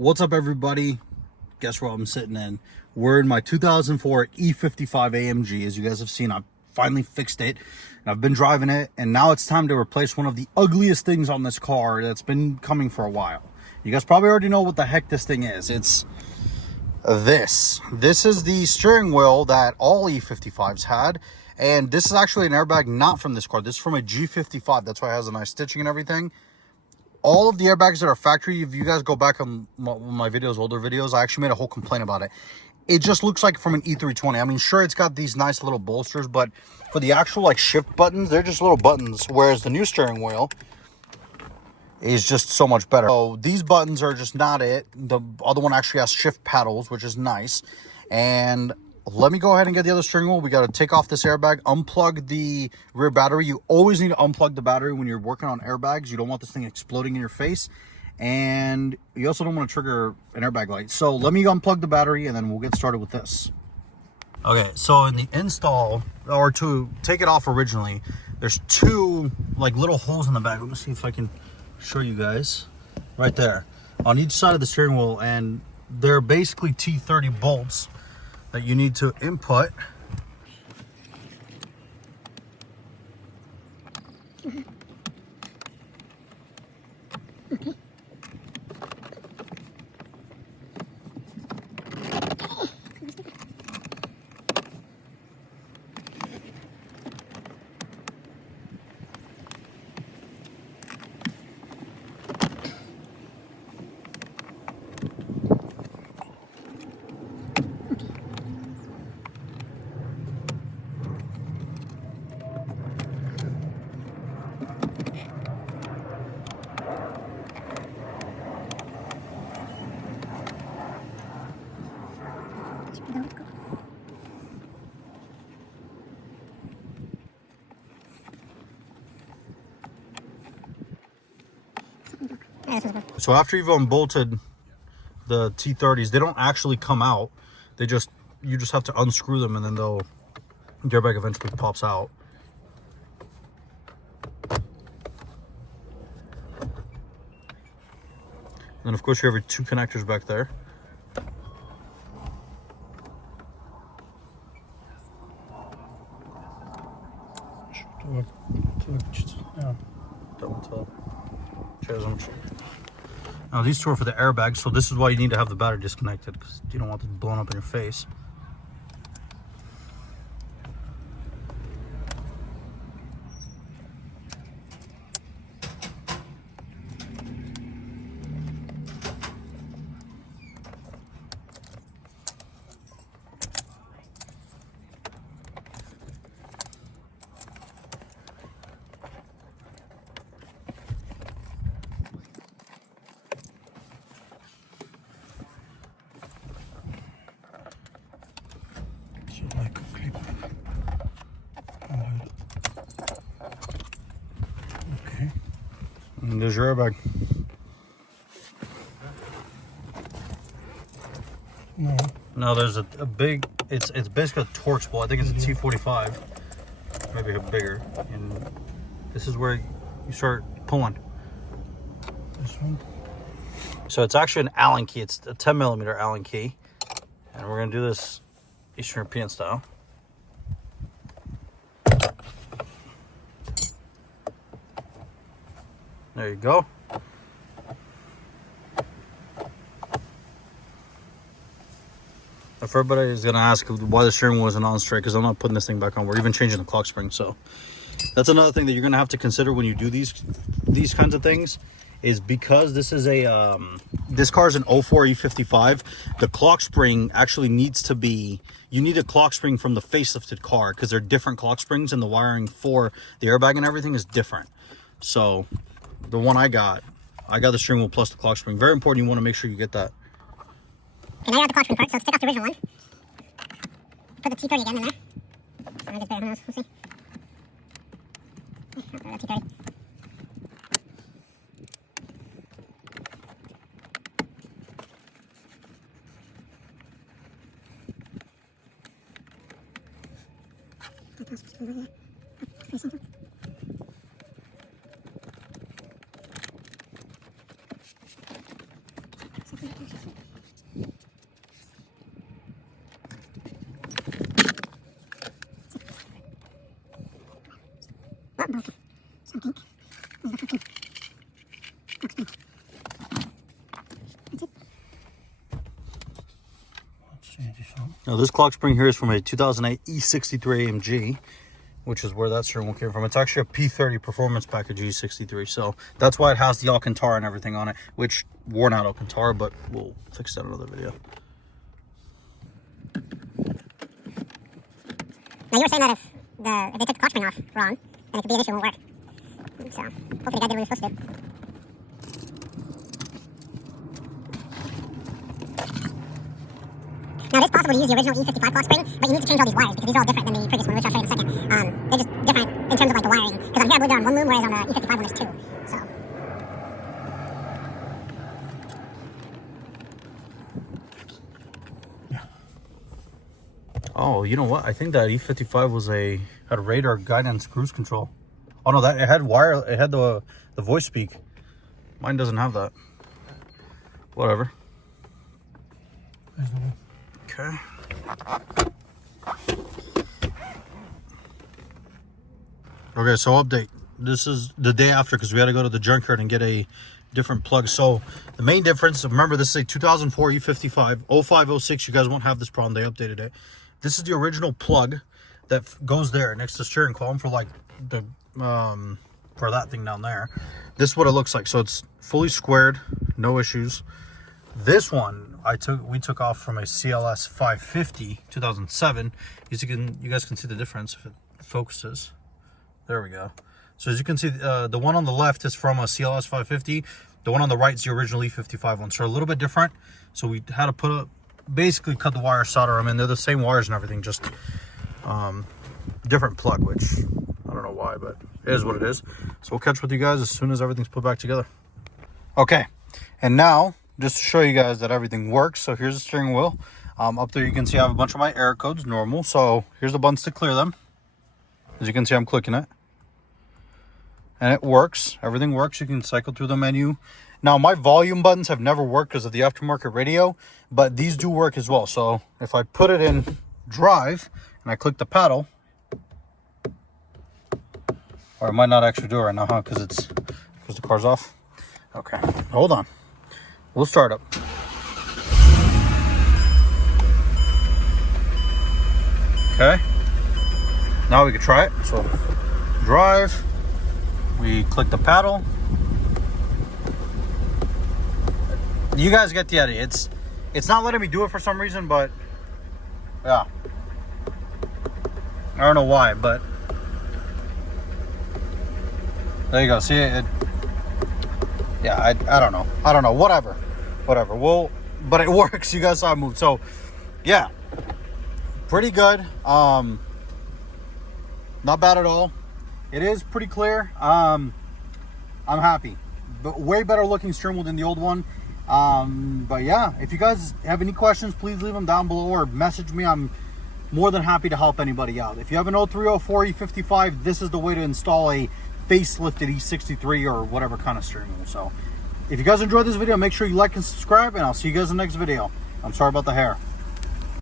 What's up, everybody? Guess what I'm sitting in? We're in my 2004 E55 AMG. As you guys have seen, I finally fixed it. I've been driving it, and now it's time to replace one of the ugliest things on this car that's been coming for a while. You guys probably already know what the heck this thing is. It's this. This is the steering wheel that all E55s had, and this is actually an airbag not from this car. This is from a G55. That's why it has a nice stitching and everything. All of the airbags that are factory, if you guys go back on my videos, older videos, I actually made a whole complaint about it. It just looks like from an E320. I mean, sure, it's got these nice little bolsters, but for the actual like shift buttons, they're just little buttons, whereas the new steering wheel is just so much better. So these buttons are just not it. The other one actually has shift paddles, which is nice. And let me go ahead and get the other steering wheel. We got to take off this airbag, unplug the rear battery. You always need to unplug the battery when you're working on airbags. You don't want this thing exploding in your face. And you also don't want to trigger an airbag light. So let me unplug the battery and then we'll get started with this. Okay, so in the install, or to take it off originally, there's two like little holes in the back. Let me see if I can show you guys. Right there on each side of the steering wheel, and they're basically T30 bolts that you need to input. So after you've unbolted the T30s, they don't actually come out. You just have to unscrew them, and then the airbag eventually pops out. And of course you have your two connectors back there. Now these two are for the airbags, so this is why you need to have the battery disconnected, because you don't want it blown up in your face. Okay. And there's your airbag. No, there's a big, it's basically a Torx bolt. I think it's a T45, maybe a bigger. And this is where you start pulling. This one? So it's actually an Allen key. It's a 10mm Allen key. And we're gonna do this Eastern European style. There you go. If everybody is gonna ask why the steering wheel isn't on straight, because I'm not putting this thing back on. We're even changing the clock spring. So that's another thing that you're gonna have to consider when you do these kinds of things, is because this is a this car is an 04 E55. The clock spring actually needs to be, you need a clock spring from the facelifted car, because they're different clock springs, and the wiring for the airbag and everything is different. So the one I got the steering wheel plus the clock spring. Very important. You want to make sure you get that. Okay, now you got the clock spring part, so let's take off the original one. Put the T30 again in there. I guess better, who knows? We'll see. Okay, I'll throw that T30. Now this clock spring here is from a 2008 E63 AMG, which is where that steering wheel came from. It's actually a P30 performance package E63, so that's why it has the Alcantara and everything on it, which worn out Alcantara, but we'll fix that in another video. Now you were saying that if they took the clock spring off wrong, then it could be an issue, it won't work. So hopefully the guy did what he was supposed to do. Now it is possible to use the original E55 clock spring, but you need to change all these wires because these are all different than the previous one, which I'll show you in a second. They're just different in terms of like the wiring. Because on here I believe they're on one loom, whereas on the E55 one there's two. So. Oh, you know what? I think that E55 had radar guidance cruise control. Oh no, it had the voice speak. Mine doesn't have that. Whatever. Okay. Okay, so update. This is the day after because we had to go to the junkyard and get a different plug. So the main difference, remember this is a 2004 E55, 05, 06, you guys won't have this problem, they updated it. This is the original plug that goes there next to the steering column for like the, for that thing down there. This is what it looks like. So it's fully squared, no issues. This one we took off from a CLS 550 2007. You guys can see the difference if it focuses. There we go. So as you can see, the one on the left is from a CLS 550. The one on the right is the original E55 one. So a little bit different. So we had to basically cut the wire, solder them in. They're the same wires and everything, just different plug, which I don't know why, but it is what it is. So we'll catch with you guys as soon as everything's put back together. Okay, and now just to show you guys that everything works. So here's the steering wheel. Up there you can see I have a bunch of my error codes, normal. So here's the buttons to clear them. As you can see, I'm clicking it. And it works. Everything works. You can cycle through the menu. Now, my volume buttons have never worked because of the aftermarket radio, but these do work as well. So if I put it in drive and I click the paddle, or I might not actually do it right now, huh? Because the car's off. Okay, hold on. We'll start up. Okay. Now we can try it. So drive. We click the paddle. You guys get the idea. It's not letting me do it for some reason, but yeah. I don't know why, but there you go. See it? Yeah, I don't know. I don't know. Whatever. Well, but it works. You guys saw it move. So yeah, pretty good. Not bad at all. It is pretty clear. I'm happy. But way better looking steering wheel than the old one. But yeah, if you guys have any questions, please leave them down below or message me. I'm more than happy to help anybody out. If you have an 0304 E55, this is the way to install a facelifted E63 or whatever kind of steering wheel. So if you guys enjoyed this video, make sure you like and subscribe, and I'll see you guys in the next video. I'm sorry about the hair.